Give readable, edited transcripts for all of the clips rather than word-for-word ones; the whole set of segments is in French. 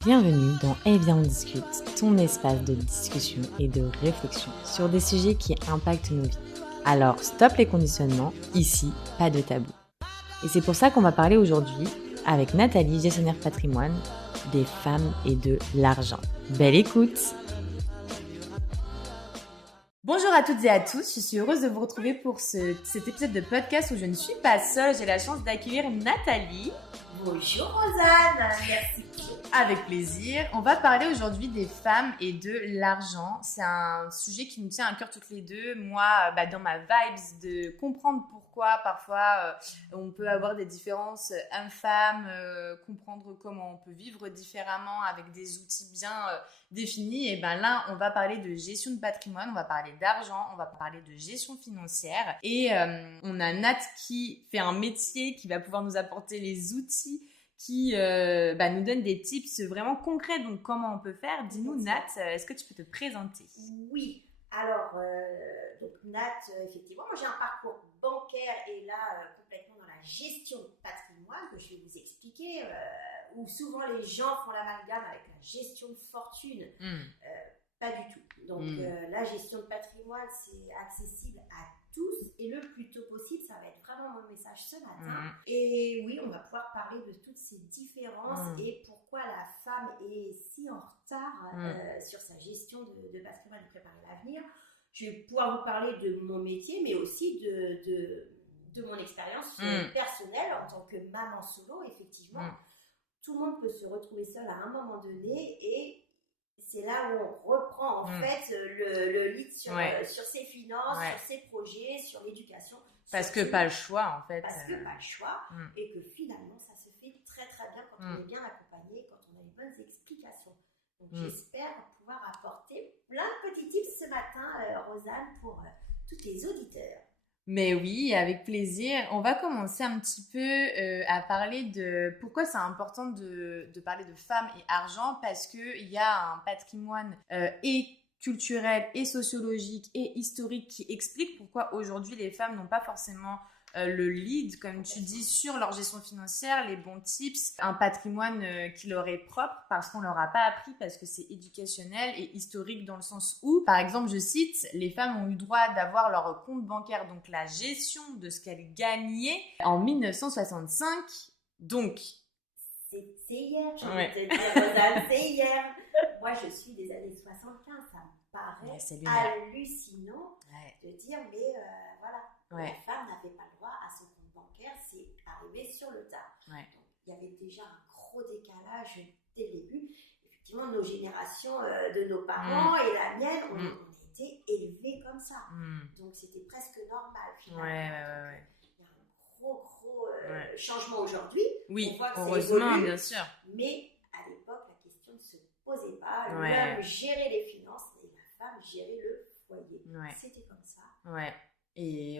Bienvenue dans Eh bien on discute, ton espace de discussion et de réflexion sur des sujets qui impactent nos vies. Alors stop les conditionnements, ici pas de tabou. Et c'est pour ça qu'on va parler aujourd'hui avec Nathalie, gestionnaire patrimoine, des femmes et de l'argent. Belle écoute! Bonjour à toutes et à tous, je suis heureuse de vous retrouver pour cet épisode de podcast où je ne suis pas seule, j'ai la chance d'accueillir Nathalie. Bonjour Rosanne, merci. Avec plaisir. On va parler aujourd'hui des femmes et de l'argent. C'est un sujet qui nous tient à cœur toutes les deux. Moi, dans ma vibes de comprendre pourquoi parfois on peut avoir des différences hommes-femmes, comprendre comment on peut vivre différemment avec des outils bien définis. Et là, on va parler de gestion de patrimoine, on va parler d'argent, on va parler de gestion financière. Et on a Nat qui fait un métier qui va pouvoir nous apporter les outils qui nous donne des tips vraiment concrets. Donc, comment on peut faire? Dis-nous, Nat, est-ce que tu peux te présenter? Oui, alors, donc Nat, effectivement, moi j'ai un parcours bancaire et là, complètement dans la gestion de patrimoine que je vais vous expliquer, où souvent les gens font l'amalgame avec la gestion de fortune. Pas du tout. Donc, la gestion de patrimoine, c'est accessible à tous et le plus tôt possible, ça va être vraiment mon message ce matin. Et oui, on va pouvoir parler de toutes ces différences et pourquoi la femme est si en retard sur sa gestion de patrimoine et préparer l'avenir. Je vais pouvoir vous parler de mon métier, mais aussi de mon expérience personnelle en tant que maman solo. Effectivement, tout le monde peut se retrouver seul à un moment donné et c'est là où on reprend en fait le lead sur ses finances, sur ses projets, sur l'éducation. Parce que pas le choix en fait. Parce que pas le choix et que finalement ça se fait très très bien quand on est bien accompagné, quand on a les bonnes explications. Donc j'espère pouvoir apporter plein de petits tips ce matin, Rosanne, pour tous les auditeurs. Mais oui, avec plaisir. On va commencer un petit peu à parler de pourquoi c'est important de parler de femmes et argent, parce qu'il y a un patrimoine et culturel et sociologique et historique qui explique pourquoi aujourd'hui les femmes n'ont pas forcément le lead, comme tu dis, sur leur gestion financière, les bons tips, un patrimoine qui leur est propre parce qu'on leur a pas appris, parce que c'est éducationnel et historique dans le sens où, par exemple, je cite, les femmes ont eu droit d'avoir leur compte bancaire, donc la gestion de ce qu'elles gagnaient en 1965, donc... C'est hier, j'ai envie de te dire, Rosanne, c'est hier. Moi, je suis des années 75, ça me paraît hallucinant de dire, mais voilà, la femme n'avait pas le droit à son compte bancaire, c'est arrivé sur le tard. Donc, il y avait déjà un gros décalage dès le début. Effectivement, nos générations de nos parents et la mienne, on était élevés comme ça. Donc, c'était presque normal, finalement. Il y a un gros changement aujourd'hui. Oui, on voit que heureusement, évolue, bien sûr. Mais à l'époque, la question ne se posait pas. L'homme gérait les finances et la femme gérait le foyer. C'était comme ça. Et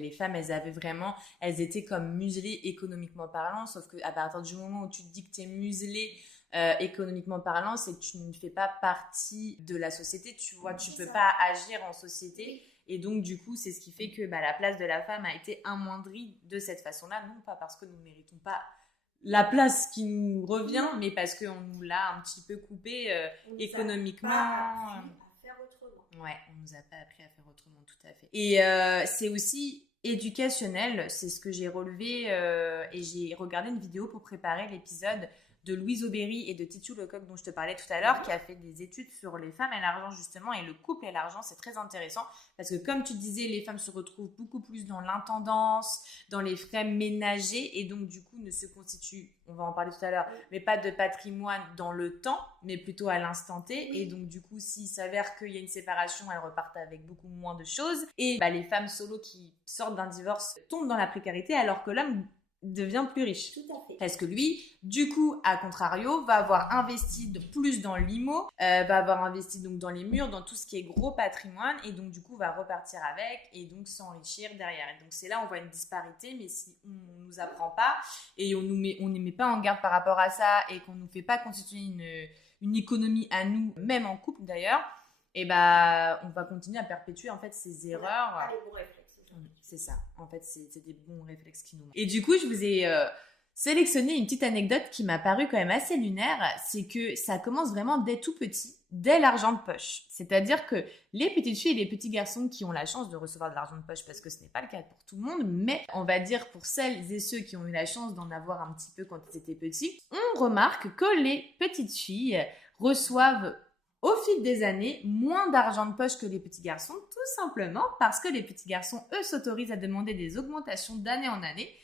les femmes, elles étaient comme muselées économiquement parlant, sauf qu'à partir du moment où tu te dis que tu es muselée économiquement parlant, c'est que tu ne fais pas partie de la société, tu vois, tu peux pas agir en société. Et donc, du coup, c'est ce qui fait que la place de la femme a été amoindrie de cette façon-là, non pas parce que nous ne méritons pas la place qui nous revient, mais parce qu'on nous l'a un petit peu coupée économiquement. On nous a pas appris à faire autrement, tout à fait. Et c'est aussi éducationnel, c'est ce que j'ai relevé et j'ai regardé une vidéo pour préparer l'épisode de Louise Aubéry et de Titu Lecoq dont je te parlais tout à l'heure, qui a fait des études sur les femmes et l'argent justement, et le couple et l'argent. C'est très intéressant parce que comme tu disais, les femmes se retrouvent beaucoup plus dans l'intendance, dans les frais ménagers, et donc du coup ne se constituent, on va en parler tout à l'heure, mais pas de patrimoine dans le temps, mais plutôt à l'instant T. Et donc du coup, s'il s'avère qu'il y a une séparation, elles repartent avec beaucoup moins de choses. Et les femmes solo qui sortent d'un divorce tombent dans la précarité, alors que l'homme devient plus riche. Tout à fait. Parce que lui, du coup, à contrario, va avoir investi plus dans l'IMO, va avoir investi donc dans les murs, dans tout ce qui est gros patrimoine, et donc du coup va repartir avec et donc s'enrichir derrière. Et donc c'est là où on voit une disparité, mais si on nous apprend pas et on ne met pas en garde par rapport à ça et qu'on nous fait pas constituer une économie à nous, même en couple d'ailleurs, et on va continuer à perpétuer en fait ces erreurs. Pas les bons réflexes. C'est ça. En fait, c'est des bons réflexes qui nous manquent. Et du coup, je vous ai sélectionné une petite anecdote qui m'a paru quand même assez lunaire, c'est que ça commence vraiment dès tout petit, dès l'argent de poche. C'est-à-dire que les petites filles et les petits garçons qui ont la chance de recevoir de l'argent de poche, parce que ce n'est pas le cas pour tout le monde, mais on va dire pour celles et ceux qui ont eu la chance d'en avoir un petit peu quand ils étaient petits, on remarque que les petites filles reçoivent au fil des années moins d'argent de poche que les petits garçons, tout simplement parce que les petits garçons, eux, s'autorisent à demander des augmentations d'année en année,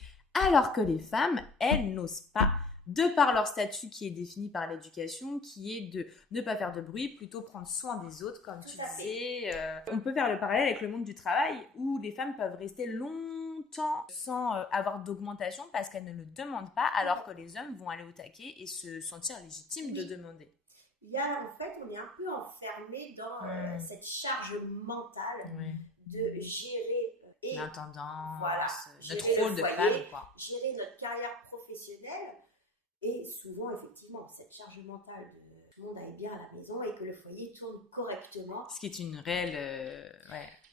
alors que les femmes, elles n'osent pas, de par leur statut qui est défini par l'éducation, qui est de ne pas faire de bruit, plutôt prendre soin des autres, comme tu disais. On peut faire le parallèle avec le monde du travail, où les femmes peuvent rester longtemps sans avoir d'augmentation parce qu'elles ne le demandent pas, alors que les hommes vont aller au taquet et se sentir légitimes de demander. Il y a, en fait, on est un peu enfermé dans cette charge mentale de gérer et l'intendance, voilà, notre rôle de femme, quoi. Gérer notre carrière professionnelle et souvent, effectivement, cette charge mentale de tout le monde aille bien à la maison et que le foyer tourne correctement. Ce qui est une réelle...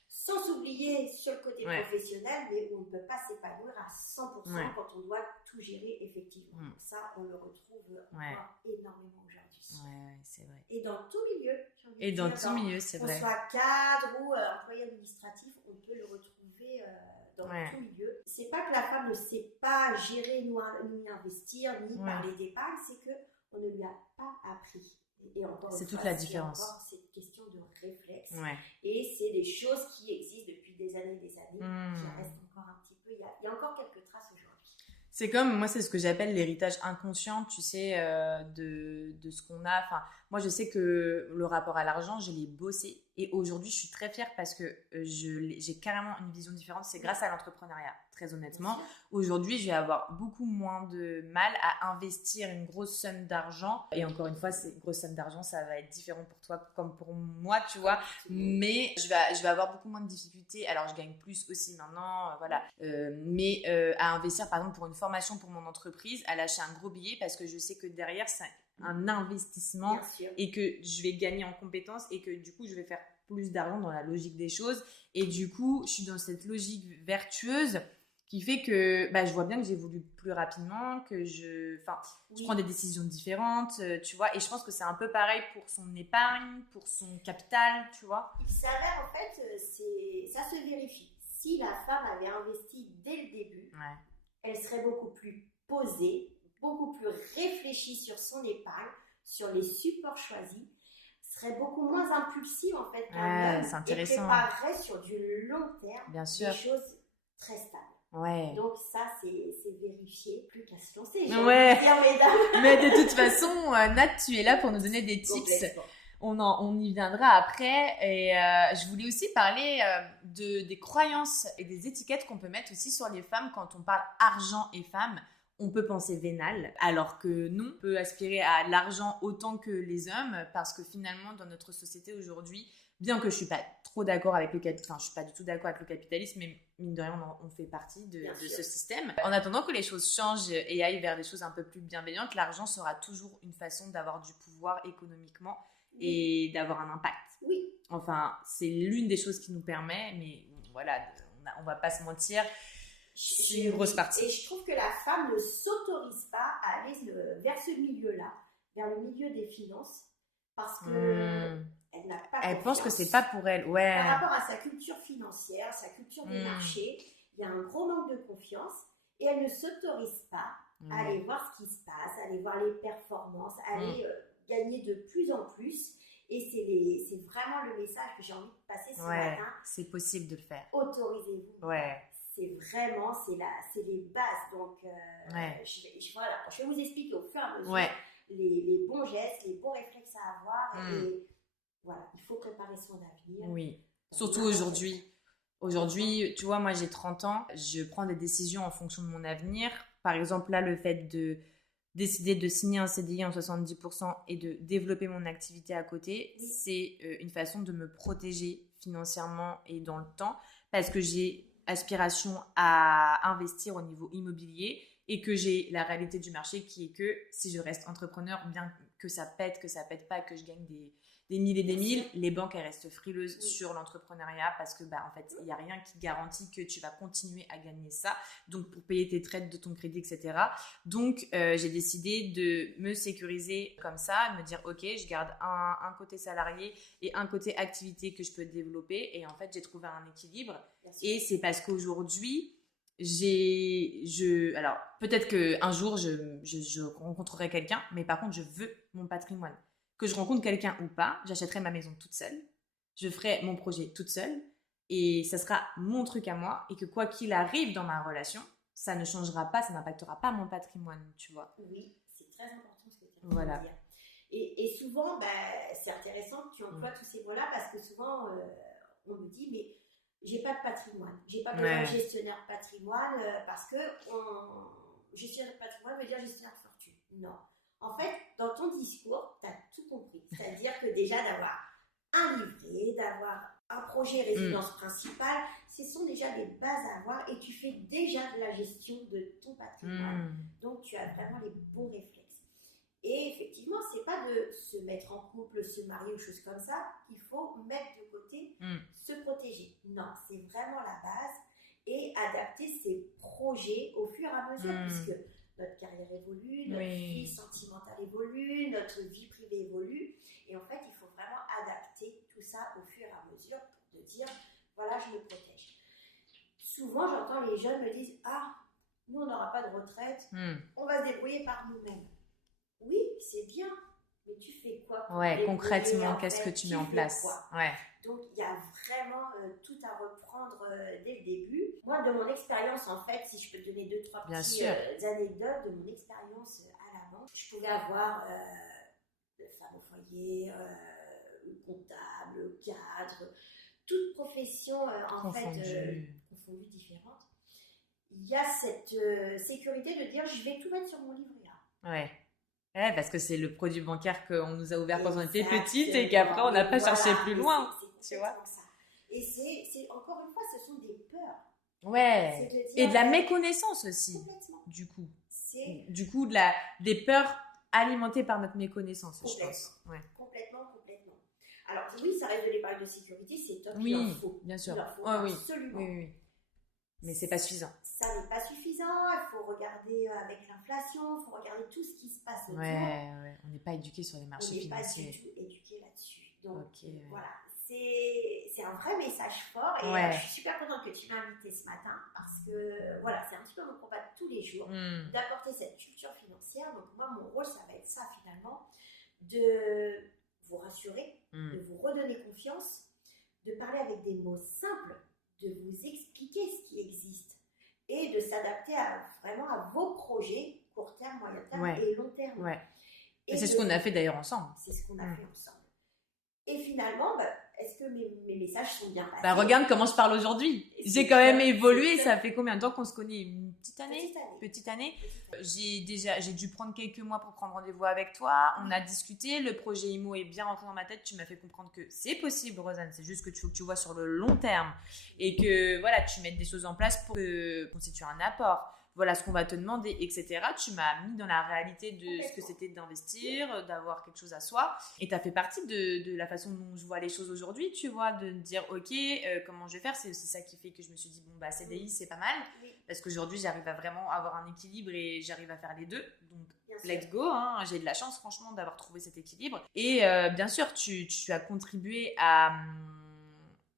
Sans oublier sur le côté professionnel, mais où on ne peut pas s'épanouir à 100% quand on doit tout gérer effectivement. Ça, on le retrouve encore énormément aujourd'hui. Ouais, c'est vrai. Et dans tout milieu. Et dans tout milieu, c'est vrai. Qu'on soit cadre ou employé administratif, on peut le retrouver dans tout milieu. C'est pas que la femme ne sait pas gérer ni investir, ni parler d'épargne, c'est qu'on ne lui a pas appris. Et encore c'est toute la différence. C'est encore cette question de réflexe. Et c'est des choses qui existent depuis des années, qui restent encore un petit peu. Il y a encore quelques traces aujourd'hui. C'est comme, moi, c'est ce que j'appelle l'héritage inconscient, tu sais, de ce qu'on a. Enfin, moi, je sais que le rapport à l'argent, je l'ai bossé. Et aujourd'hui, je suis très fière parce que j'ai carrément une vision différente. C'est grâce à l'entrepreneuriat, très honnêtement. Aujourd'hui, je vais avoir beaucoup moins de mal à investir une grosse somme d'argent. Et encore une fois, cette grosse somme d'argent, ça va être différent pour toi comme pour moi, tu vois. Mais je vais avoir beaucoup moins de difficultés. Alors, je gagne plus aussi maintenant, voilà. Mais à investir, par exemple, pour une formation pour mon entreprise, à lâcher un gros billet parce que je sais que derrière, c'est un investissement et que je vais gagner en compétences et que du coup, je vais faire plus d'argent dans la logique des choses. Et du coup, je suis dans cette logique vertueuse qui fait que je vois bien que j'évolue plus rapidement, que je prends des décisions différentes, tu vois. Et je pense que c'est un peu pareil pour son épargne, pour son capital, tu vois. Il s'avère, en fait, ça se vérifie. Si la femme avait investi dès le début, elle serait beaucoup plus posée, beaucoup plus réfléchie sur son épargne, sur les supports choisis, serait beaucoup moins impulsive en fait qu'un homme et préparerait sur du long terme des choses très stables. Donc ça, c'est vérifié, plus qu'à se lancer. Mais de toute façon, Nat, tu es là pour nous donner des tips. On y viendra après. Et je voulais aussi parler des croyances et des étiquettes qu'on peut mettre aussi sur les femmes quand on parle argent et femmes. On peut penser vénal, alors que non, on peut aspirer à l'argent autant que les hommes, parce que finalement, dans notre société aujourd'hui, bien que je suis pas trop d'accord avec je suis pas du tout d'accord avec le capitalisme, mais mine de rien, on fait partie de ce système. En attendant que les choses changent et aillent vers des choses un peu plus bienveillantes, l'argent sera toujours une façon d'avoir du pouvoir économiquement et d'avoir un impact. Enfin, c'est l'une des choses qui nous permet, mais voilà, on va pas se mentir. C'est une grosse partie. Et je trouve que la femme ne s'autorise pas à aller vers ce milieu-là, vers le milieu des finances, parce que elle n'a pas. Elle pense que c'est pas pour elle, Par rapport à sa culture financière, sa culture des marchés, il y a un gros manque de confiance et elle ne s'autorise pas à aller voir ce qui se passe, à aller voir les performances, à aller gagner de plus en plus. Et c'est vraiment le message que j'ai envie de passer ce matin. C'est possible de le faire. Autorisez-vous. C'est vraiment, c'est les bases. Donc, je vais vous expliquer au fur et à mesure les bons gestes, les bons réflexes à avoir. Et voilà, il faut préparer son avenir. Oui, surtout aujourd'hui. Aujourd'hui, tu vois, moi j'ai 30 ans, je prends des décisions en fonction de mon avenir. Par exemple, là, le fait de décider de signer un CDI en 70% et de développer mon activité à côté, c'est une façon de me protéger financièrement et dans le temps, parce que j'ai aspiration à investir au niveau immobilier et que j'ai la réalité du marché qui est que si je reste entrepreneur, bien que ça pète pas, que je gagne des des mille et des Bien mille, sûr. les banques, elles restent frileuses Oui. sur l'entrepreneuriat parce que, en fait, il n'y a rien qui garantit que tu vas continuer à gagner ça. Donc, pour payer tes traites de ton crédit, etc. Donc, j'ai décidé de me sécuriser comme ça, de me dire, OK, je garde un côté salarié et un côté activité que je peux développer. Et en fait, j'ai trouvé un équilibre. Bien sûr. Et c'est parce qu'aujourd'hui, alors peut-être qu'un jour je rencontrerai quelqu'un, mais par contre je veux mon patrimoine. Que je rencontre quelqu'un ou pas, j'achèterai ma maison toute seule, je ferai mon projet toute seule et ça sera mon truc à moi et que quoi qu'il arrive dans ma relation, ça ne changera pas, ça n'impactera pas mon patrimoine, tu vois. Oui, c'est très important ce que tu as Voilà. dire. Et souvent, c'est intéressant que tu emploies tous ces mots-là parce que souvent, on me dit, mais j'ai pas de patrimoine. J'ai pas besoin de gestionnaire de patrimoine parce que gestionnaire de patrimoine veut dire gestionnaire de fortune. Non. En fait, dans ton discours, tu as tout compris. C'est-à-dire que déjà d'avoir un livret, d'avoir un projet résidence principale, ce sont déjà des bases à avoir et tu fais déjà de la gestion de ton patrimoine. Donc, tu as vraiment les bons réflexes. Et effectivement, c'est pas de se mettre en couple, se marier ou choses comme ça qu'il faut mettre de côté, se protéger. Non, c'est vraiment la base et adapter ses projets au fur et à mesure puisque notre carrière évolue, notre vie sentimentale évolue, notre vie privée évolue et en fait, il faut vraiment adapter tout ça au fur et à mesure pour te dire, voilà, je me protège. Souvent, j'entends les jeunes me dire, nous, on n'aura pas de retraite, on va se débrouiller par nous-mêmes. Oui, c'est bien, mais tu fais quoi pour concrètement, qu'est-ce que tu mets en place? Donc, il y a vraiment tout à reprendre dès le début. Moi, de mon expérience, en fait, si je peux te donner 2-3 petites anecdotes de mon expérience à la banque, je pouvais avoir le femme au foyer, le comptable, le cadre, toute profession confondue différente. Il y a cette sécurité de dire, je vais tout mettre sur mon livret A. Ouais, parce que c'est le produit bancaire qu'on nous a ouvert quand on était petite et qu'après on n'a pas cherché plus loin. C'est tu vois ça. Et c'est encore une fois, ce sont des peurs. Ouais. Et de la méconnaissance aussi. Complètement. Du coup, des peurs alimentées par notre méconnaissance, je pense. Complètement. Alors oui, ça reste de l'épargne de sécurité, c'est top. Oui, il en faut. bien sûr. Il en faut absolument. Oui. Mais c'est pas suffisant. Ça n'est pas suffisant. Il faut regarder avec l'inflation, il faut regarder tout ce qui se passe autour. On n'est pas éduqué sur les marchés financiers. On n'est pas du tout éduqué là-dessus. Donc voilà, c'est un vrai message fort et je suis super contente que tu m'aies invitée ce matin parce que voilà, c'est un petit peu mon combat de tous les jours d'apporter cette culture financière. Donc moi, mon rôle, ça va être ça finalement, de vous rassurer, de vous redonner confiance, de parler avec des mots simples, de vous expliquer ce qui existe et de s'adapter vraiment à vos projets court terme, moyen terme et long terme. Et c'est ce qu'on a fait d'ailleurs ensemble. C'est ce qu'on a fait ensemble. Et finalement, est-ce que mes messages sont bien passés? Regarde comment je parle aujourd'hui. J'ai quand même évolué. Ça fait combien de temps qu'on se connaît? Une petite année. J'ai dû prendre quelques mois pour prendre rendez-vous avec toi. On a discuté. Le projet IMO est bien rentré dans ma tête. Tu m'as fait comprendre que c'est possible, Rosanne. C'est juste que tu faut que tu vois sur le long terme et que voilà, tu mettes des choses en place pour constituer un apport. Voilà ce qu'on va te demander, etc. Tu m'as mis dans la réalité de ce que c'était d'investir, d'avoir quelque chose à soi. Et tu as fait partie de la façon dont je vois les choses aujourd'hui, tu vois, de me dire, OK, comment je vais faire? C'est aussi ça qui fait que je me suis dit, CDI, c'est pas mal. Parce qu'aujourd'hui, j'arrive à vraiment avoir un équilibre et j'arrive à faire les deux. Donc, let's go. J'ai de la chance, franchement, d'avoir trouvé cet équilibre. Et bien sûr, tu as contribué à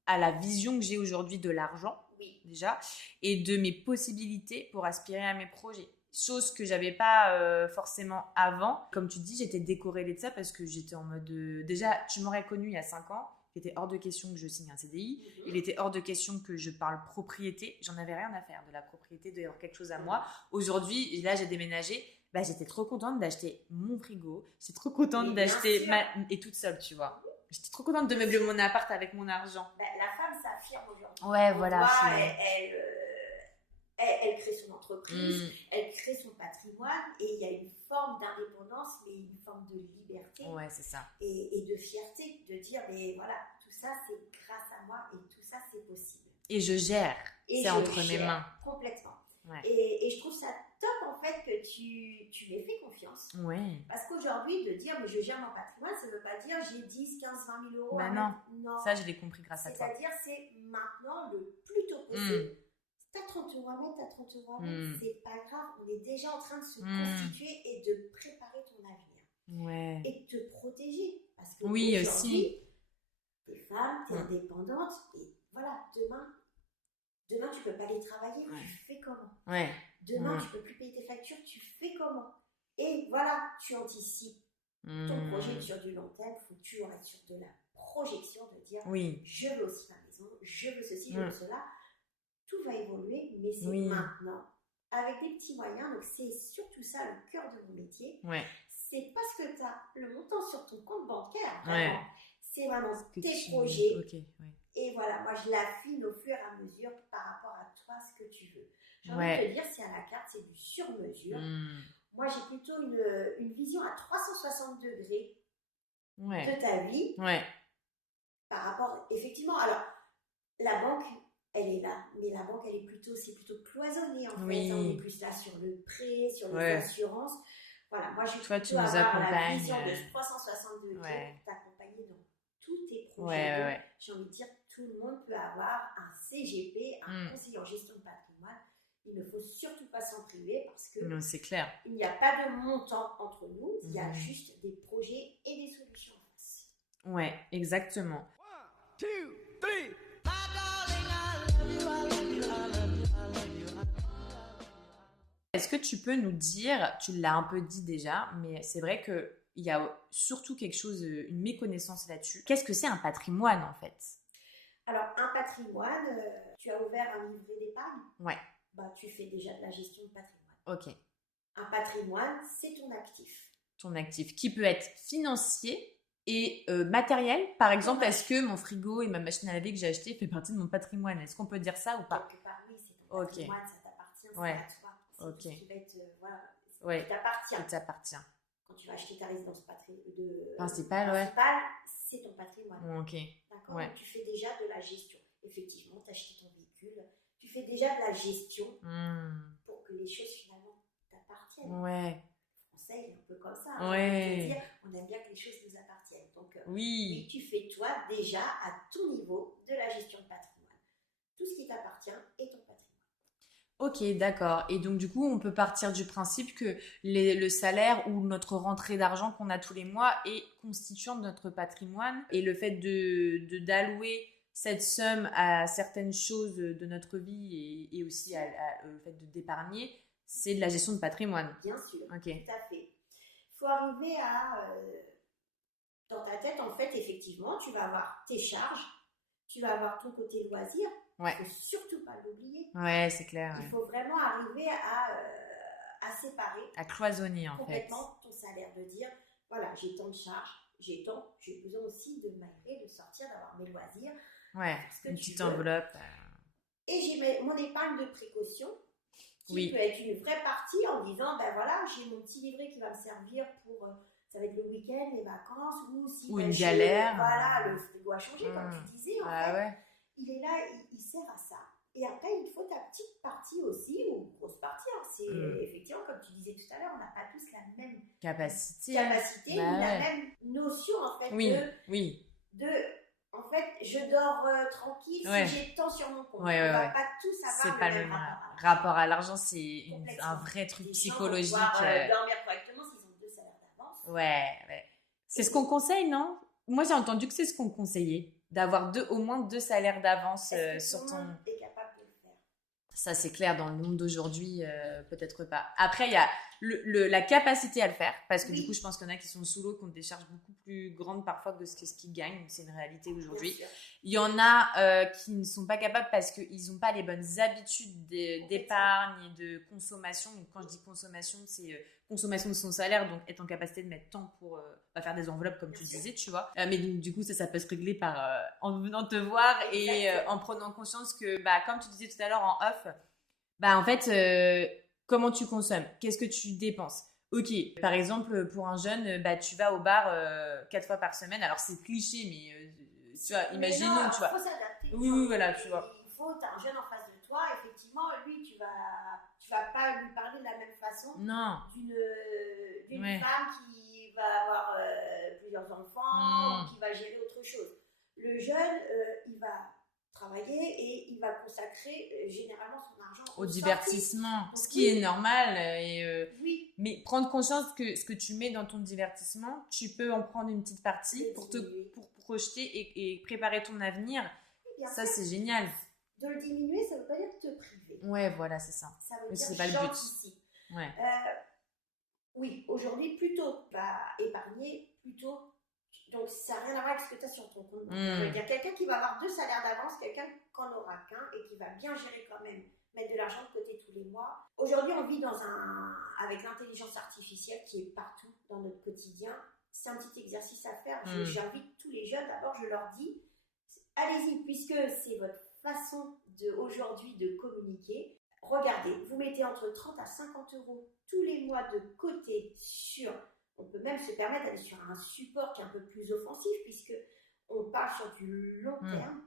la vision que j'ai aujourd'hui de l'argent. Déjà, et de mes possibilités pour aspirer à mes projets. Chose que j'avais pas forcément avant. Comme tu dis, j'étais décorrélée de ça parce que j'étais en mode... Déjà, tu m'aurais connue il y a 5 ans. Il était hors de question que je signe un CDI. Il était hors de question que je parle propriété. J'en avais rien à faire de la propriété, d'avoir quelque chose à moi. Aujourd'hui, là, j'ai déménagé. J'étais trop contente d'acheter mon frigo. J'étais trop contente d'acheter... Et toute seule, tu vois. J'étais trop contente de meubler mon appart avec mon argent. La femme s'affirme aujourd'hui. Voilà. Elle crée son entreprise, elle crée son patrimoine et il y a une forme d'indépendance, mais une forme de liberté. C'est ça. Et de fierté, de dire, mais voilà, tout ça, c'est grâce à moi et tout ça, c'est possible. Et je gère. C'est entre mes mains. Complètement. Ouais. Et je trouve ça top en fait que tu m'aies fait confiance. Ouais. Parce qu'aujourd'hui, de dire mais je gère mon patrimoine, ça ne veut pas dire j'ai 10, 15, 20 000 euros. Bah non. Ça, je l'ai compris grâce à toi. C'est-à-dire, c'est maintenant le plus tôt possible. T'as 30 euros à mettre, t'as 30 euros à mettre, c'est pas grave. On est déjà en train de se constituer et de préparer ton avenir. Ouais. Et de te protéger. Parce que oui, aujourd'hui, aussi. t'es femme, t'es indépendante, et voilà, demain, tu peux pas aller travailler, tu fais comment? Demain, tu peux plus payer tes factures, tu fais comment? Et voilà, tu anticipes ton projet sur du long terme, il faut toujours être sur de la projection, de dire je veux aussi ma maison, je veux ceci, je veux cela. Tout va évoluer, mais c'est maintenant, avec des petits moyens. Donc, c'est surtout ça le cœur de mon métier. C'est parce que tu as le montant sur ton compte bancaire, vraiment. C'est vraiment tes projets. Et voilà, moi, je l'affine au fur et à mesure par rapport à toi, ce que tu veux. J'ai envie de te dire, c'est à la carte, c'est du sur-mesure. Moi, j'ai plutôt une vision à 360 degrés de ta vie. Par rapport, effectivement, alors, la banque, elle est là, mais la banque, c'est plutôt cloisonné en fait. On est plus là sur le prêt, sur les assurances. Voilà, moi, je suis plutôt avoir la vision de 360 degrés, t'accompagner dans tous tes projets. J'ai envie de dire, tout le monde peut avoir un CGP, un conseiller en gestion de patrimoine. Il ne faut surtout pas s'en priver parce que non, c'est clair. Il n'y a pas de montant entre nous, il y a juste des projets et des solutions en face. Ouais, exactement. 1, 2, 3. Est-ce que tu peux nous dire, tu l'as un peu dit déjà, mais c'est vrai qu'il y a surtout quelque chose, une méconnaissance là-dessus. Qu'est-ce que c'est un patrimoine en fait? Alors, un patrimoine, tu as ouvert un livret d'épargne. Bah, tu fais déjà de la gestion de patrimoine. Un patrimoine, c'est ton actif. Ton actif, qui peut être financier et matériel. Par exemple, est-ce que mon frigo et ma machine à laver que j'ai acheté fait partie de mon patrimoine? Est-ce qu'on peut dire ça ou pas? Quelque part, oui, c'est ton patrimoine, ça t'appartient, c'est à toi. C'est tout ce qui va être, qui t'appartient. Quand tu vas acheter ta résidence principale, c'est ton patrimoine. D'accord. Donc, tu fais déjà de la gestion. Effectivement, tu as acheté ton véhicule, tu fais déjà de la gestion pour que les choses finalement t'appartiennent. Le français, il est un peu comme ça. On aime bien que les choses nous appartiennent. Donc, oui, tu fais toi déjà à ton niveau de la gestion de patrimoine. Tout ce qui t'appartient est ton patrimoine. Ok, d'accord. Et donc, du coup, on peut partir du principe que le salaire ou notre rentrée d'argent qu'on a tous les mois est constituant de notre patrimoine. Et le fait d'allouer cette somme à certaines choses de notre vie et aussi le fait d'épargner, c'est de la gestion de patrimoine. Bien sûr, tout à fait. Il faut arriver à... dans ta tête, en fait, effectivement, tu vas avoir tes charges, tu vas avoir ton côté loisir. Il ne faut surtout pas l'oublier. C'est clair. Il faut vraiment arriver à séparer. À cloisonner, en fait. Complètement ton salaire, de dire, voilà, j'ai tant de charges, j'ai besoin aussi de m'aérer, de sortir, d'avoir mes loisirs. Une petite enveloppe. Et j'ai mon épargne de précaution qui peut être une vraie partie en disant, ben voilà, j'ai mon petit livret qui va me servir pour... ça va être le week-end, les vacances, ou une galère. Voilà, le frigo a changé, comme tu disais, en fait. Il est là, il sert à ça. Et après, il faut ta petite partie aussi, ou une grosse partie. C'est effectivement, comme tu disais tout à l'heure, on n'a pas tous la même capacité ni la même notion, en fait, en fait, je dors tranquille si j'ai tant sur mon compte. On ne va pas tous avoir le même rapport à l'argent. C'est un vrai truc psychologique. Gens vont pouvoir dormir correctement s'ils ont 2 salaires d'avance. C'est ce qu'on conseille, non? Moi, j'ai entendu que c'est ce qu'on conseillait, d'avoir au moins 2 salaires d'avance sur ton... est capable de le faire. Ça, c'est clair, dans le monde d'aujourd'hui, peut-être pas. Après, il y a la capacité à le faire, parce que du coup, je pense qu'il y en a qui sont sous l'eau, qui ont des charges beaucoup plus grandes parfois que ce qu'ils gagnent. C'est une réalité aujourd'hui. Il y en a qui ne sont pas capables parce qu'ils n'ont pas les bonnes habitudes d'épargne et de consommation. Donc, quand je dis consommation, c'est consommation de son salaire, donc être en capacité de mettre temps pour faire des enveloppes, comme tu disais, tu vois. Mais donc, du coup, ça peut se régler en venant te voir et en prenant conscience que, comme tu disais tout à l'heure en off, en fait... comment tu consommes? Qu'est-ce que tu dépenses? Ok, par exemple, pour un jeune, tu vas au bar 4 fois par semaine. Alors, c'est cliché, mais tu vois, imaginons, tu vois. Il faut s'adapter. Oui, voilà, tu vois. Tu as un jeune en face de toi, effectivement, lui, tu vas Tu vas pas lui parler de la même façon Non. d'une Ouais. femme qui va avoir plusieurs enfants, ou qui va gérer autre chose. Le jeune, il va travailler et il va consacrer généralement son argent Au aux divertissement, sorties. ce qui est normal. Oui, Mais prendre conscience que ce que tu mets dans ton divertissement, tu peux en prendre une petite partie Le diminuer. pour projeter et préparer ton avenir. bien Ça, sûr. c'est génial. De le diminuer, ça veut pas dire te priver. Ouais, voilà, c'est ça. Ça veut Mais dire c'est pas le but. j'anticipe. Ouais. Oui, aujourd'hui, plutôt épargner, plutôt. Donc, ça n'a rien à voir avec ce que tu as sur ton compte. Je veux dire, quelqu'un qui va avoir 2 salaires d'avance, quelqu'un qui n'en aura qu'un et qui va bien gérer quand même, mettre de l'argent de côté tous les mois. Aujourd'hui, on vit avec l'intelligence artificielle qui est partout dans notre quotidien. C'est un petit exercice à faire. J'invite tous les jeunes, d'abord, je leur dis, allez-y, puisque c'est votre façon aujourd'hui de communiquer. Regardez, vous mettez entre 30 à 50 euros tous les mois de côté on peut même se permettre d'aller sur un support qui est un peu plus offensif puisque on parle sur du long terme.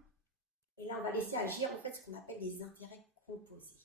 Et là, on va laisser agir en fait ce qu'on appelle des intérêts composés.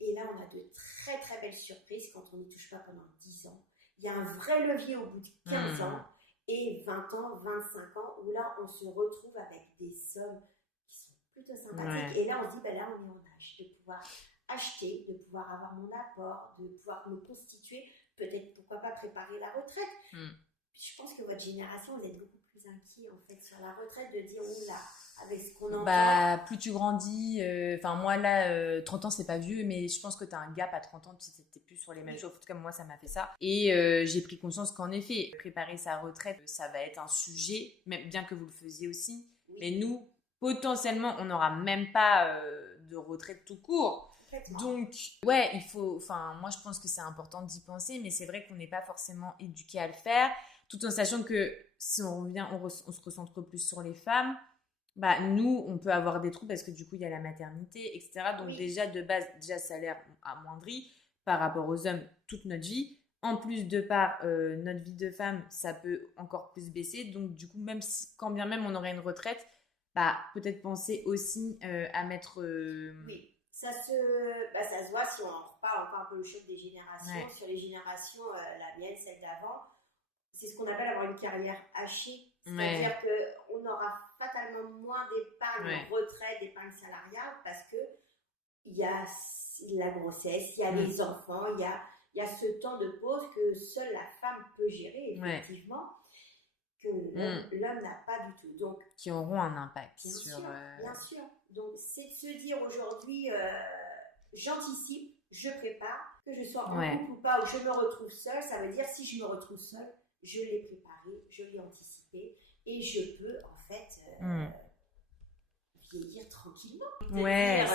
Et là, on a de très très belles surprises quand on n'y touche pas pendant 10 ans. Il y a un vrai levier au bout de 15 ans et 20 ans, 25 ans où là, on se retrouve avec des sommes qui sont plutôt sympathiques. Et là, on se dit, là, on est en âge de pouvoir acheter, de pouvoir avoir mon apport, de pouvoir me constituer, peut-être pourquoi pas préparer la retraite. Je pense que votre génération, vous êtes beaucoup plus inquiets en fait sur la retraite, de dire oula, avec ce qu'on entend. Plus tu grandis, moi là, 30 ans c'est pas vieux, mais je pense que tu as un gap à 30 ans, t'es plus sur les mêmes choses. En tout cas, moi ça m'a fait ça. Et j'ai pris conscience qu'en effet, préparer sa retraite, ça va être un sujet, même bien que vous le faisiez aussi. Mais nous, potentiellement, on n'aura même pas de retraite tout court. Donc, ouais, moi je pense que c'est important d'y penser, mais c'est vrai qu'on n'est pas forcément éduqué à le faire, tout en sachant que si on revient, on se recentre plus sur les femmes, nous, on peut avoir des trous parce que du coup, il y a la maternité, etc. Donc déjà, de base, ça a l'air amoindri par rapport aux hommes toute notre vie. En plus, de par notre vie de femme, ça peut encore plus baisser. Donc du coup, quand bien même on aurait une retraite, peut-être penser aussi à mettre... Oui. Ça se voit si on en reparle encore un peu le choc des générations. Ouais. Sur les générations, la mienne, celle d'avant, c'est ce qu'on appelle avoir une carrière hachée. C'est-à-dire qu'on aura fatalement moins d'épargne retraite, d'épargne salariale parce qu'il y a la grossesse, il y a les enfants, il y a ce temps de pause que seule la femme peut gérer, effectivement. Que l'homme n'a pas du tout. Donc, qui auront un impact bien sûr. Donc, c'est de se dire aujourd'hui, j'anticipe, je prépare, que je sois en couple ou pas, ou je me retrouve seule. Ça veut dire, si je me retrouve seule, je l'ai préparé, je l'ai anticipé, et je peux, en fait, vieillir tranquillement.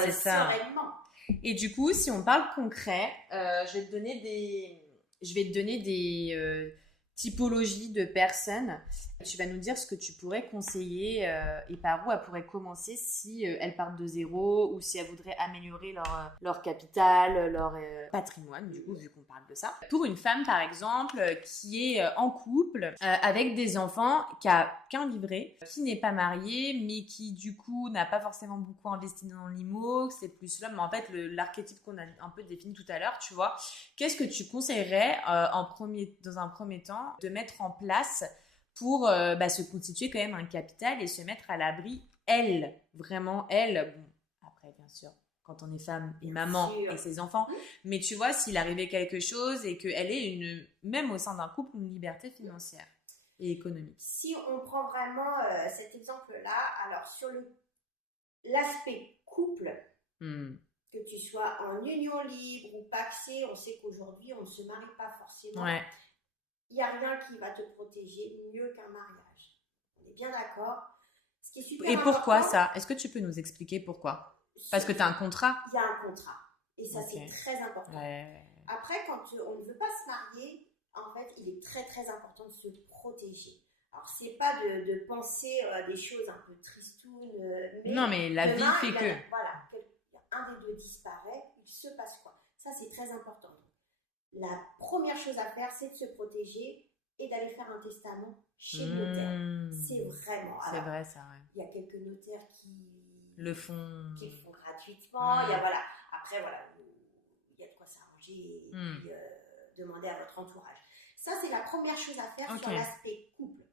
C'est ça. Sereinement. Et du coup, si on parle concret, je vais te donner des typologie de personnes. Tu vas nous dire ce que tu pourrais conseiller et par où elles pourraient commencer si elles partent de zéro ou si elles voudraient améliorer leur capital, leur patrimoine, du coup, vu qu'on parle de ça. Pour une femme, par exemple, qui est en couple avec des enfants, qui a qu'un livret, qui n'est pas mariée, mais qui, du coup, n'a pas forcément beaucoup investi dans l'IMO, c'est plus l'homme, mais en fait, l'archétype qu'on a un peu défini tout à l'heure, tu vois. Qu'est-ce que tu conseillerais dans un premier temps de mettre en place pour se constituer quand même un capital et se mettre à l'abri, vraiment elle, bon, après bien sûr, quand on est femme et maman et ses enfants, mais tu vois, s'il arrivait quelque chose et qu'elle ait même au sein d'un couple, une liberté financière et économique. Si on prend vraiment cet exemple-là, alors sur l'aspect couple, que tu sois en union libre ou pacsée, on sait qu'aujourd'hui on ne se marie pas forcément. Il n'y a rien qui va te protéger mieux qu'un mariage. On est bien d'accord. Ce qui est super important. Et pourquoi ça ? Est-ce que tu peux nous expliquer pourquoi ? Parce que tu as un contrat ? Il y a un contrat. Et ça, c'est très important. Après, quand on ne veut pas se marier, en fait, il est très, très important de se protéger. Alors, c'est pas de penser des choses un peu tristounes. Non, mais la vie fait que... Voilà, un des deux disparaît, il se passe quoi ? Ça, c'est très important. La première chose à faire, c'est de se protéger et d'aller faire un testament chez le notaire. C'est vraiment... C'est vrai, ça, il y a quelques notaires qui le font gratuitement. Il y a, après, il y a de quoi s'arranger et Mm. puis demander à votre entourage. Ça, c'est la première chose à faire Ok. sur l'aspect couple.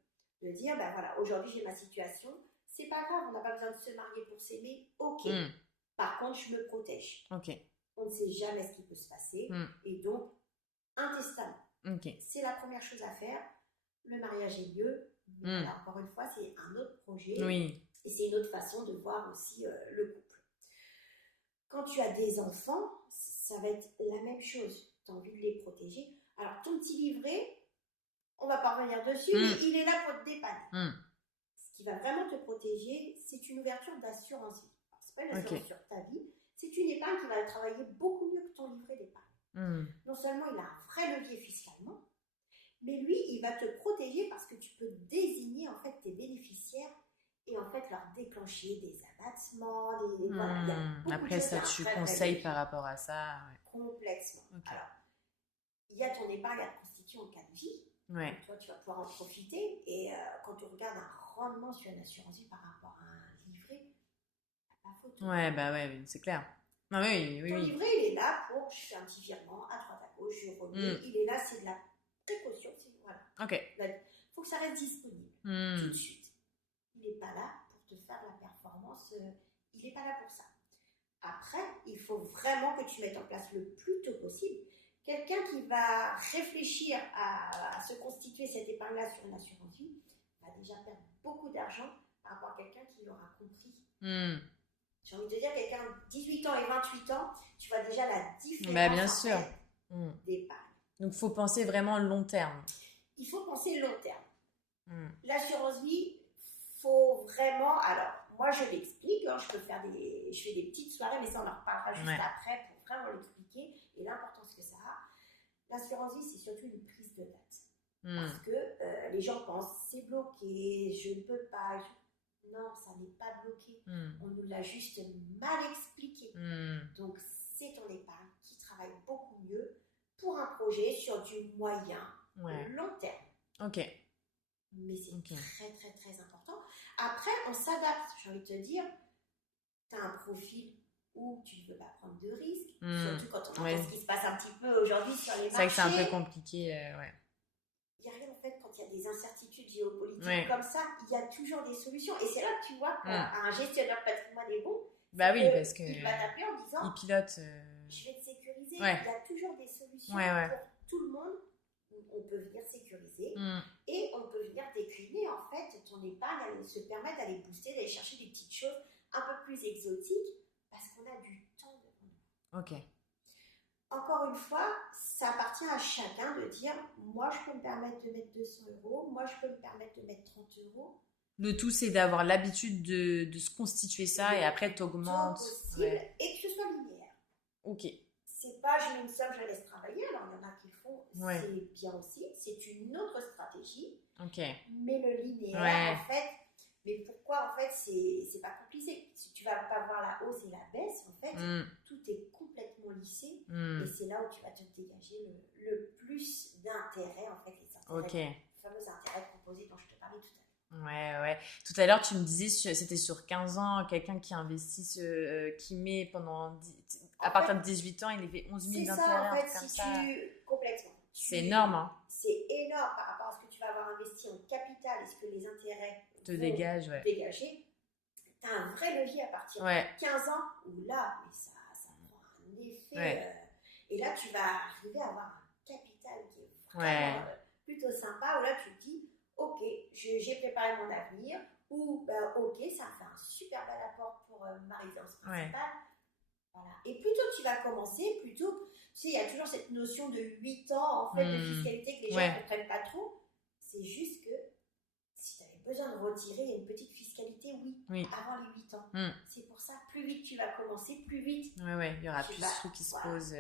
De dire, ben voilà, aujourd'hui j'ai ma situation, c'est pas grave, on n'a pas besoin de se marier pour s'aimer, ok. Mm. Par contre, je me protège. Ok. On ne sait jamais ce qui peut se passer. Mm. Et donc, un testament. Ok. C'est la première chose à faire. Le mariage est lieu. Mais voilà, encore une fois, c'est un autre projet. Oui. Et c'est une autre façon de voir aussi le couple. Quand tu as des enfants, ça va être la même chose. Tu as envie de les protéger. Alors, ton petit livret, on va pas revenir dessus, mais il est là pour te dépanner. Ce qui va vraiment te protéger, c'est une ouverture d'assurance vie. Alors, c'est pas une assurance sur ta vie, c'est une épargne qui va travailler beaucoup mieux que ton livret d'épargne. Non seulement il a un vrai levier fiscalement, mais lui, il va te protéger parce que tu peux désigner en fait tes bénéficiaires et en fait leur déclencher des abattements, voilà, il y a beaucoup Après de choses, ça, il y a un tu vrai conseilles levier. par rapport à ça. Complètement. Ok. Alors, il y a ton épargne à constituer en cas de vie. Ouais. Donc, toi, tu vas pouvoir en profiter. Et quand tu regardes un rendement sur une assurance vie par rapport à un livret, pas photo. Ouais, bah ouais, c'est clair. Ah oui, oui, Ton oui. livret, il est là pour, je fais un petit virement à droite à gauche, je remets. Il est là, c'est de la précaution. Voilà. Ok. Il faut que ça reste disponible tout de suite. Il n'est pas là pour te faire la performance. Il n'est pas là pour ça. Après, il faut vraiment que tu mettes en place le plus tôt possible quelqu'un qui va réfléchir à se constituer cette épargne-là sur une assurance vie va déjà perdre beaucoup d'argent par rapport à quelqu'un qui l'aura compris. J'ai envie de te dire, quelqu'un de 18 ans et 28 ans, tu vois déjà la différence Bah, bien sûr. d'épargne. Donc, il faut penser vraiment long terme. Il faut penser long terme. L'assurance vie, faut vraiment... Alors, moi, je l'explique. Hein, je fais des petites soirées, mais ça, on en reparlera juste après pour vraiment l'expliquer et l'importance que ça a. L'assurance vie, c'est surtout une prise de date. Parce que les gens pensent, c'est bloqué, je ne peux pas... Non, ça n'est pas bloqué. On nous l'a juste mal expliqué. Donc, c'est ton épargne qui travaille beaucoup mieux pour un projet sur du moyen long terme. Ok. Mais c'est très, très, très important. Après, on s'adapte. J'ai envie de te dire, tu as un profil où tu ne veux pas prendre de risques, surtout quand on entend ce qui se passe un petit peu aujourd'hui sur les marchés. C'est vrai que c'est un peu compliqué, Il n'y a rien en fait quand il y a des incertitudes géopolitiques comme ça, il y a toujours des solutions. Et c'est là que tu vois qu'un gestionnaire de patrimoine est bon. Bah oui, parce que il va t'appeler en disant il pilote. Je vais te sécuriser. Il y a toujours des solutions pour tout le monde. On peut venir sécuriser et on peut venir décliner en fait ton épargne, elle se permet d'aller booster, d'aller chercher des petites choses un peu plus exotiques parce qu'on a du temps devant nous. Ok. Encore une fois, ça appartient à chacun de dire moi je peux me permettre de mettre 200 €, moi je peux me permettre de mettre 30 €. Le tout c'est d'avoir l'habitude de se constituer ça et après t'augmentes. Et que ce soit linéaire. Ok. C'est pas je mets une somme, je la laisse travailler. Alors il y en a qui le font, c'est bien aussi. C'est une autre stratégie. Ok. Mais le linéaire, en fait, mais pourquoi en fait c'est pas compliqué. Si tu vas pas voir la hausse et la baisse, en fait, tout est complètement lissé. Et c'est là où tu vas te dégager le plus d'intérêt, en fait, les fameux intérêts composés dont je te parlais tout à l'heure. Ouais. Tout à l'heure, tu me disais, c'était sur 15 ans, quelqu'un qui investit, qui met à partir de 18 ans, il fait 11 000 d'intérêt. C'est ça, en fait, complètement. C'est énorme, hein. C'est énorme par rapport à ce que tu vas avoir investi en capital et ce que les intérêts te dégagent, dégager. Tu as un vrai levier à partir de 15 ans où là, mais ça prend un effet. Et là, tu vas arriver à avoir un capital qui est vraiment plutôt sympa où là, tu te dis ok, j'ai préparé mon avenir, ou ok, ça me fait un super bel apport pour ma résidence principale. Voilà. Et plus tôt tu vas commencer, plus tôt, tu sais, il y a toujours cette notion de 8 ans en fait, de fiscalité que les gens ne comprennent pas trop. C'est juste que si tu avais besoin de retirer une petite fiscalité, avant les 8 ans. C'est pour ça, plus vite tu vas commencer, plus vite. Il y aura plus de trucs qui se posent.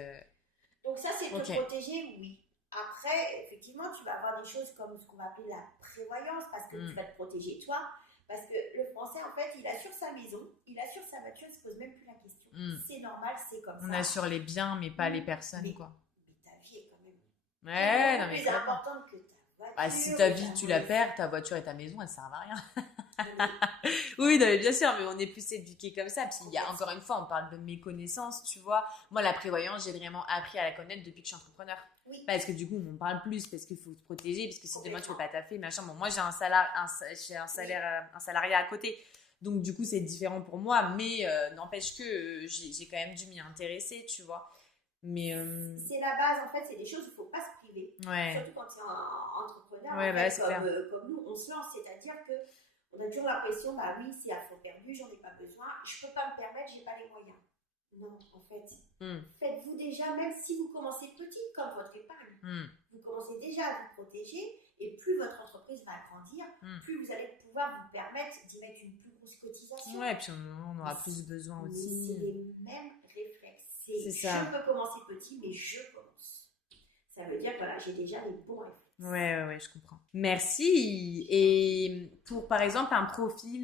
Donc ça, c'est te protéger, oui. Après, effectivement, tu vas avoir des choses comme ce qu'on va appeler la prévoyance, parce que tu vas te protéger toi. Parce que le Français, en fait, il assure sa maison, il assure sa voiture, il ne se pose même plus la question. C'est normal, c'est comme ça. On assure les biens, mais pas les personnes, quoi. Mais ta vie est quand même non, mais plus importante que ta voiture. Si ta vie, tu la perds, ta voiture et ta maison, elles ne servent à rien. Oui, non, mais bien sûr, mais on est plus éduqués comme ça. Puis il y a encore une fois, on parle de méconnaissance, tu vois. Moi, la prévoyance, j'ai vraiment appris à la connaître depuis que je suis entrepreneur. Oui. Parce que du coup, on en parle plus, parce qu'il faut se protéger, parce que si demain tu peux pas taffer, machin. Bon, moi, j'ai un salaire, un salariat à côté. Donc, du coup, c'est différent pour moi. Mais n'empêche que j'ai quand même dû m'y intéresser, tu vois. Mais. C'est la base, en fait, c'est des choses où il ne faut pas se priver. Ouais. Surtout quand tu es un entrepreneur, Ouais, en bah, fait, comme nous, on se lance. C'est-à-dire qu'on a toujours l'impression, bah oui, c'est à fond perdu, j'en ai pas besoin, je ne peux pas me permettre, j'ai pas les moyens. Non, en fait, faites-vous déjà, même si vous commencez petit, comme votre épargne, vous commencez déjà à vous protéger, et plus votre entreprise va grandir, plus vous allez pouvoir vous permettre d'y mettre une plus grosse cotisation. Ouais, puis on aura plus besoin aussi. Mais c'est les mêmes réflexes. C'est ça. Je peux commencer petit, mais je commence. Ça veut dire que voilà, j'ai déjà les bons réflexes. Ouais, je comprends. Merci. Et pour, par exemple, un profil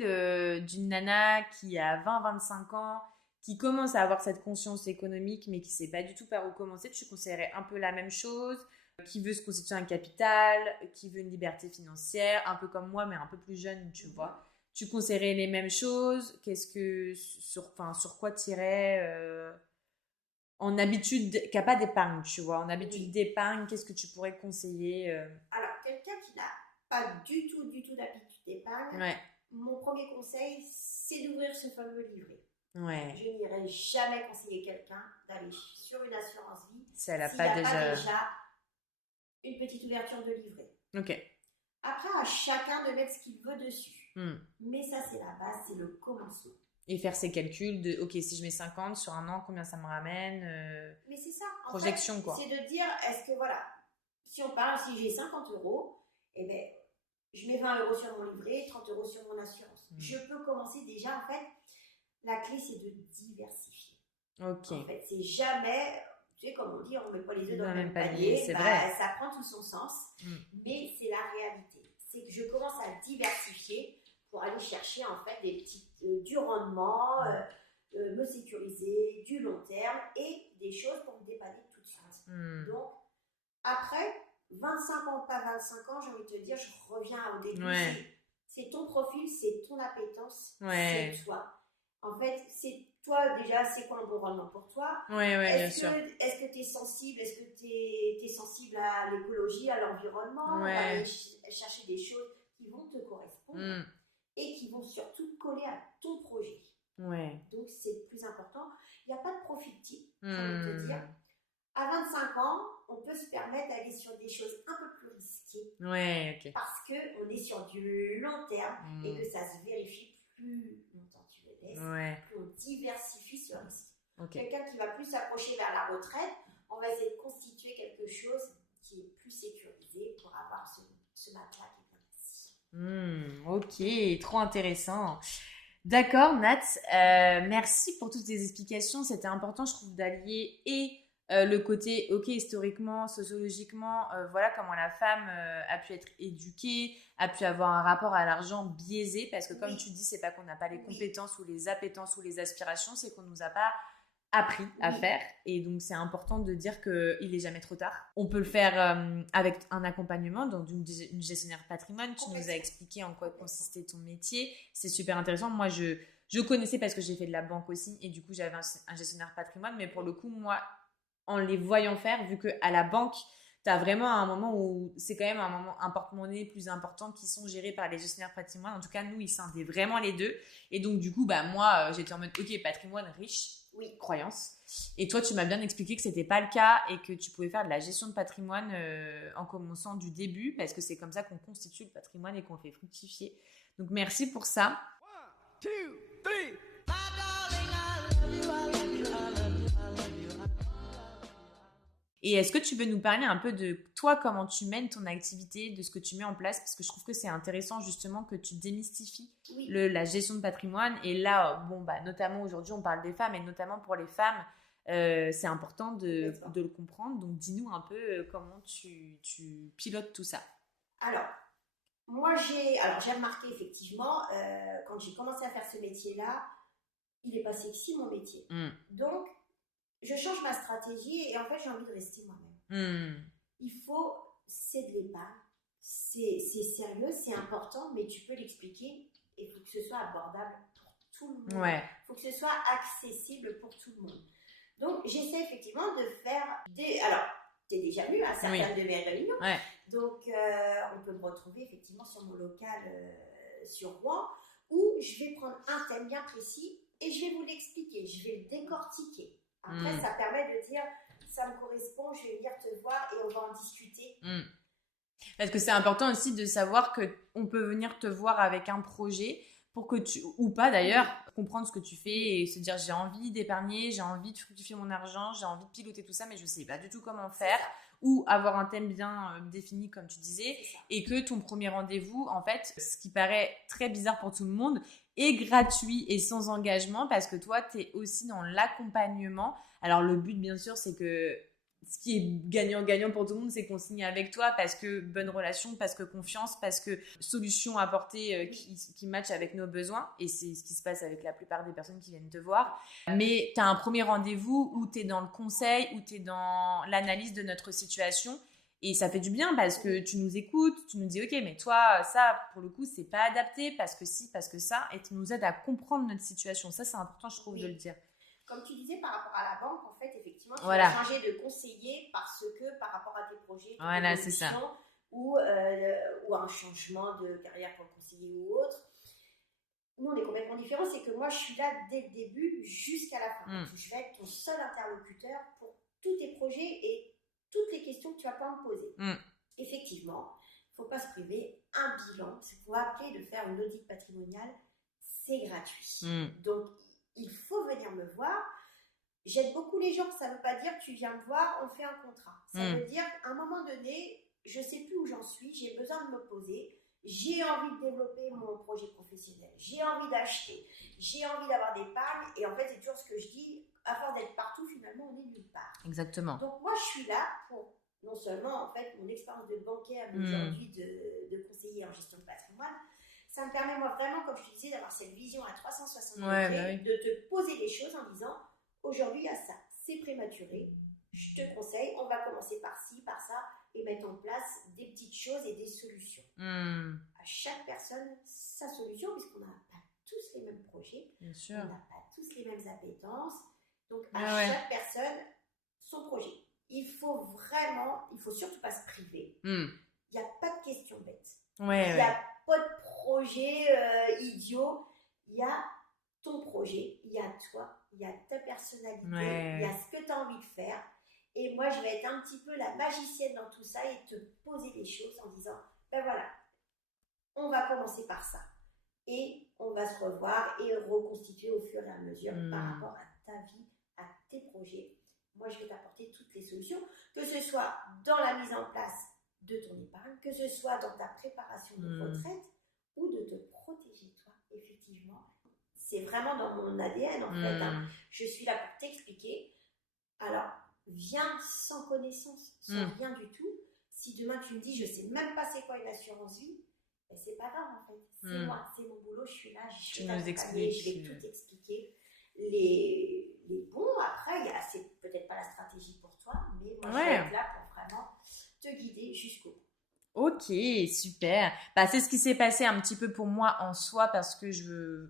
d'une nana qui a 20-25 ans, qui commence à avoir cette conscience économique, mais qui ne sait pas du tout par où commencer, tu conseillerais un peu la même chose, qui veut se constituer un capital, qui veut une liberté financière, un peu comme moi, mais un peu plus jeune, tu vois. Tu conseillerais les mêmes choses? Sur quoi tirer en habitude, qui n'a pas d'épargne, tu vois, en habitude d'épargne, qu'est-ce que tu pourrais conseiller Alors, quelqu'un qui n'a pas du tout d'habitude d'épargne, mon premier conseil, c'est d'ouvrir ce fameux livret. Ouais. Je n'irai jamais conseiller quelqu'un d'aller sur une assurance vie si elle n'a s'il pas n'y a pas déjà une petite ouverture de livret. Ok. Après, à chacun de mettre ce qu'il veut dessus. Mais ça, c'est la base, c'est le commencement. Et faire ses calculs de, ok, si je mets 50 sur un an, combien ça me ramène Mais c'est ça. En projection, fait, quoi. C'est de dire, est-ce que, voilà, si on parle, si j'ai 50 €, eh bien, je mets 20 € sur mon livret, 30 € sur mon assurance. Je peux commencer déjà, en fait, la clé, c'est de diversifier. Ok. En fait, c'est jamais, tu sais, comme on dit, on ne met pas les œufs dans le même panier. C'est vrai. Ça prend tout son sens, mais c'est la réalité. C'est que je commence à diversifier pour aller chercher, en fait, des petites, du rendement, me sécuriser, du long terme et des choses pour me dépanner tout de suite. Donc, après, 25 ans, pas 25 ans, j'ai envie de te dire, je reviens au début. C'est ton profil, c'est ton appétence, c'est toi. En fait, c'est toi déjà, c'est quoi un bon rendement pour toi? Bien sûr. Est-ce que tu es sensible? Est-ce que tu es sensible à l'écologie, à l'environnement? Aller chercher des choses qui vont te correspondre et qui vont surtout coller à ton projet. Donc, c'est le plus important. Il n'y a pas de profil type, j'ai envie de te dire. À 25 ans, on peut se permettre d'aller sur des choses un peu plus risquées. Parce qu'on est sur du long terme et que ça se vérifie plus longtemps tu le laisses, plus on diversifie ce risque. Quelqu'un qui va plus s'approcher vers la retraite, on va essayer de constituer quelque chose qui est plus sécurisé pour avoir ce matelas qui est bien assis. Ok, trop intéressant. D'accord, Nat. Merci pour toutes tes explications. C'était important, je trouve, d'allier le côté, ok, historiquement, sociologiquement, voilà comment la femme a pu être éduquée, a pu avoir un rapport à l'argent biaisé, parce que comme tu dis, c'est pas qu'on n'a pas les compétences ou les appétences ou les aspirations, c'est qu'on nous a pas appris à faire. Et donc, c'est important de dire qu'il est jamais trop tard. On peut le faire avec un accompagnement, donc une gestionnaire patrimoine. Tu nous as expliqué en quoi consistait ton métier. C'est super intéressant. Moi, je connaissais parce que j'ai fait de la banque aussi, et du coup, j'avais un gestionnaire patrimoine. Mais pour le coup, moi, en les voyant faire, vu qu'à la banque, tu as vraiment un moment où c'est quand même un porte-monnaie plus important qui sont gérés par les gestionnaires patrimoine. En tout cas, nous, ils scindaient vraiment les deux. Et donc, du coup, moi, j'étais en mode, ok, patrimoine riche, croyance. Et toi, tu m'as bien expliqué que c'était pas le cas et que tu pouvais faire de la gestion de patrimoine en commençant du début, parce que c'est comme ça qu'on constitue le patrimoine et qu'on fait fructifier. Donc, merci pour ça. 1, 2, 3. Et est-ce que tu veux nous parler un peu de toi, comment tu mènes ton activité, de ce que tu mets en place? Parce que je trouve que c'est intéressant justement que tu démystifies la gestion de patrimoine. Et là, notamment aujourd'hui, on parle des femmes, et notamment pour les femmes, c'est important de le comprendre. Donc, dis-nous un peu comment tu pilotes tout ça. Alors, moi, j'ai remarqué effectivement, quand j'ai commencé à faire ce métier-là, il n'est pas sexy mon métier. Donc, je change ma stratégie et en fait, j'ai envie de rester moi-même. C'est de l'épargne, c'est sérieux, c'est important, mais tu peux l'expliquer et il faut que ce soit abordable pour tout le monde. Ouais. Il faut que ce soit accessible pour tout le monde. Donc, j'essaie effectivement de faire des... Alors, tu es déjà venu à certaines de mes réunions. Ouais. Donc, on peut me retrouver effectivement sur mon local sur Rouen, où je vais prendre un thème bien précis et je vais vous l'expliquer, je vais le décortiquer. Après, ça permet de dire, ça me correspond, je vais venir te voir et on va en discuter. Parce que c'est important aussi de savoir qu'on peut venir te voir avec un projet pour que tu, ou pas d'ailleurs, comprendre ce que tu fais et se dire j'ai envie d'épargner, j'ai envie de fructifier mon argent, j'ai envie de piloter tout ça, mais je sais pas du tout comment faire. Ou avoir un thème bien défini, comme tu disais, et que ton premier rendez-vous, en fait, ce qui paraît très bizarre pour tout le monde, est gratuit et sans engagement parce que toi, tu es aussi dans l'accompagnement. Alors, le but, bien sûr, c'est que ce qui est gagnant-gagnant pour tout le monde, c'est qu'on signe avec toi parce que bonne relation, parce que confiance, parce que solution apportée qui match avec nos besoins. Et c'est ce qui se passe avec la plupart des personnes qui viennent te voir. Mais tu as un premier rendez-vous où tu es dans le conseil, où tu es dans l'analyse de notre situation. Et ça fait du bien parce que tu nous écoutes, tu nous dis « Ok, mais toi, ça, pour le coup, c'est pas adapté parce que si, parce que ça. » Et tu nous aides à comprendre notre situation. Ça, c'est important, je trouve, de le dire. Comme tu disais par rapport à la banque, en fait, effectivement, tu Voilà. vas changer de conseiller parce que par rapport à tes projets, voilà, c'est ça. Ou un changement de carrière pour le conseiller ou autre. Nous, on est complètement différents. C'est que moi, je suis là dès le début jusqu'à la fin. Je vais être ton seul interlocuteur pour tous tes projets et toutes les questions que tu vas pas me poser. Effectivement, il ne faut pas se priver. Un bilan, c'est qu'on va appeler de faire une audit patrimoniale, c'est gratuit. Donc, il faut venir me voir. J'aide beaucoup les gens. Ça ne veut pas dire tu viens me voir, on fait un contrat. Ça veut dire qu'à un moment donné, je ne sais plus où j'en suis, j'ai besoin de me poser, j'ai envie de développer mon projet professionnel, j'ai envie d'acheter, j'ai envie d'avoir des d'épargne. Et en fait, c'est toujours ce que je dis, à force d'être partout, finalement, on est nulle part. Exactement. Donc moi, je suis là pour non seulement en fait mon expérience de bancaire, mais aujourd'hui de conseiller en gestion de patrimoine. Ça me permet, moi, vraiment, comme je te disais, d'avoir cette vision à 360 degrés, de te poser les choses en disant, aujourd'hui, il y a ça, c'est prématuré, je te conseille, on va commencer par ci, par ça, et mettre en place des petites choses et des solutions. À chaque personne, sa solution, puisqu'on n'a pas tous les mêmes projets, bien sûr. On n'a pas tous les mêmes appétences, donc à chaque personne, son projet. Il faut surtout pas se priver. Il n'y a pas de questions bêtes. Il n'y a pas de projet idiot. Il y a ton projet, il y a toi, il y a ta personnalité, il y a ce que tu as envie de faire. Et moi, je vais être un petit peu la magicienne dans tout ça et te poser des choses en disant, ben voilà, on va commencer par ça. Et on va se revoir et reconstituer au fur et à mesure par rapport à ta vie, à tes projets. Moi, je vais t'apporter toutes les solutions, que ce soit dans la mise en place de ton épargne, que ce soit dans ta préparation de retraite ou de te protéger toi, effectivement. C'est vraiment dans mon ADN, en fait. Je suis là pour t'expliquer. Alors, viens sans connaissance, sans rien du tout. Si demain tu me dis, je ne sais même pas c'est quoi une assurance vie, ben c'est pas grave, en fait. C'est moi, c'est mon boulot, je suis là, je vais tout expliquer. Les bons, après, c'est peut-être pas la stratégie pour toi, mais moi, je vais être là pour vraiment te guider jusqu'au bout. Ok, super. Bah, c'est ce qui s'est passé un petit peu pour moi en soi parce que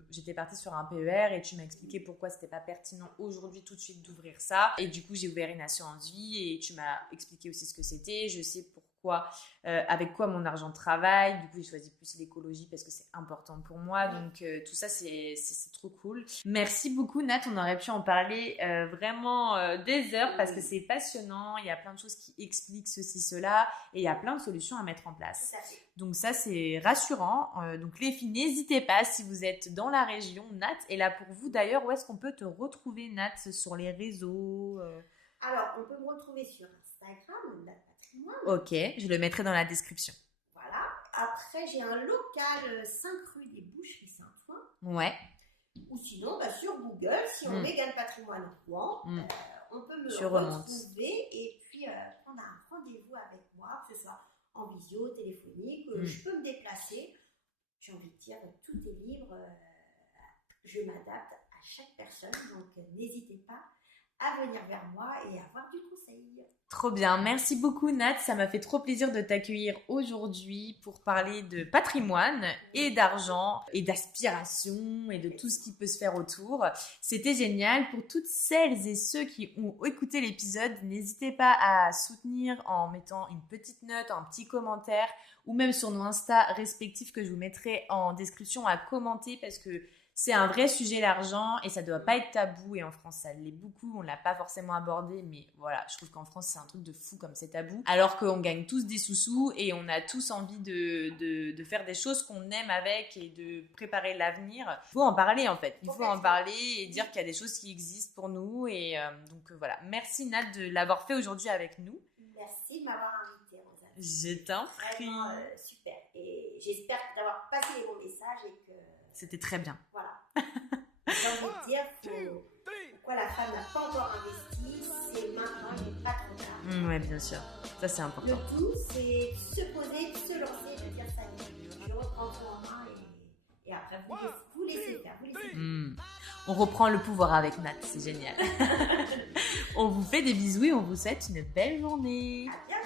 j'étais partie sur un PER et tu m'as expliqué pourquoi c'était pas pertinent aujourd'hui tout de suite d'ouvrir ça. Et du coup, j'ai ouvert une assurance vie et tu m'as expliqué aussi ce que c'était. Je sais pourquoi, avec quoi mon argent travaille. Du coup, j'ai choisi plus l'écologie parce que c'est important pour moi. Donc, tout ça, c'est trop cool. Merci beaucoup, Nat. On aurait pu en parler vraiment des heures parce que c'est passionnant. Il y a plein de choses qui expliquent ceci, cela et il y a plein de solutions à mettre en place. Donc ça, c'est rassurant. Donc les filles, n'hésitez pas si vous êtes dans la région. Nat est là pour vous. D'ailleurs, où est-ce qu'on peut te retrouver, Nat, sur les réseaux Alors, on peut me retrouver sur Instagram, Nat Patrimoine. Ok, je le mettrai dans la description. Voilà. Après, j'ai un local 5 rue des Boucheries Saint-Ouen. Ouais. Ou sinon, sur Google, si on met Gagne Patrimoine Rouen, on peut me retrouver et puis prendre un rendez-vous avec moi, que ce soit en visio, téléphonique, je peux me déplacer. J'ai envie de dire, tout est libre, je m'adapte à chaque personne, donc n'hésitez pas à venir vers moi et avoir du conseil. Trop bien, merci beaucoup Nat, ça m'a fait trop plaisir de t'accueillir aujourd'hui pour parler de patrimoine et d'argent et d'aspiration et de tout ce qui peut se faire autour. C'était génial. Pour toutes celles et ceux qui ont écouté l'épisode, n'hésitez pas à soutenir en mettant une petite note, un petit commentaire ou même sur nos Insta respectifs que je vous mettrai en description à commenter parce que c'est un vrai sujet l'argent et ça doit pas être tabou et en France ça l'est beaucoup, on l'a pas forcément abordé mais voilà, je trouve qu'en France c'est un truc de fou comme c'est tabou alors qu'on gagne tous des sous-sous et on a tous envie de faire des choses qu'on aime avec et de préparer l'avenir. Il faut en parler en fait, il faut en parler et dire qu'il y a des choses qui existent pour nous et donc voilà, merci Nat de l'avoir fait aujourd'hui avec nous. Merci de m'avoir invité Rosa. Je t'en prie. Vraiment super et j'espère d'avoir passé les bons messages et que c'était très bien. Voilà. J'ai envie de dire pourquoi la femme n'a pas encore investi, c'est maintenant, il n'est pas trop tard. Ouais, bien sûr. Ça, c'est important. Le tout, c'est se poser, se lancer, de dire ça y est, je reprends tout en main et après, vous laissez faire. On reprend le pouvoir avec Nat, c'est génial. On vous fait des bisous et on vous souhaite une belle journée. À bientôt.